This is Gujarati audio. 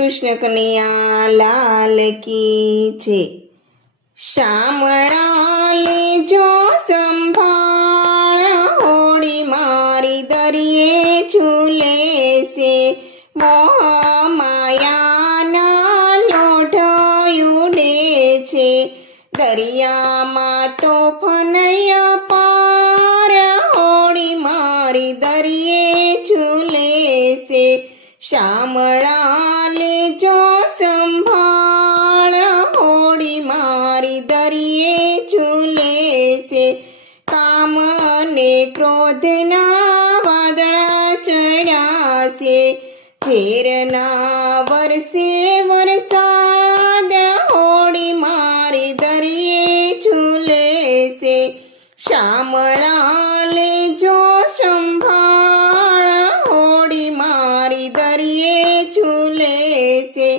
કૃષ્ણ કનૈયા લાલ કી છે। શામળા લેજો સંભાળ, હોડી મારી દરિયે ઝૂલે છે। મોહ માયાના લોઢ ઉડે છે, દરિયામાં તોફાન પાર, હોડી મારી દરિયે ઝૂલે છે। શામળા લેજો સંભાળ, હોડી મારી દરિયે ઝૂલે છે। કામ ને ક્રોધના વાદળા ચડ્યા છે, ઝેરના વરસે વરસાદ, હોડી મારી દરિયે ઝૂલે છે। શામળા લેજો સંભાળ, હોડી મારી દરિયે ઝૂલે છે।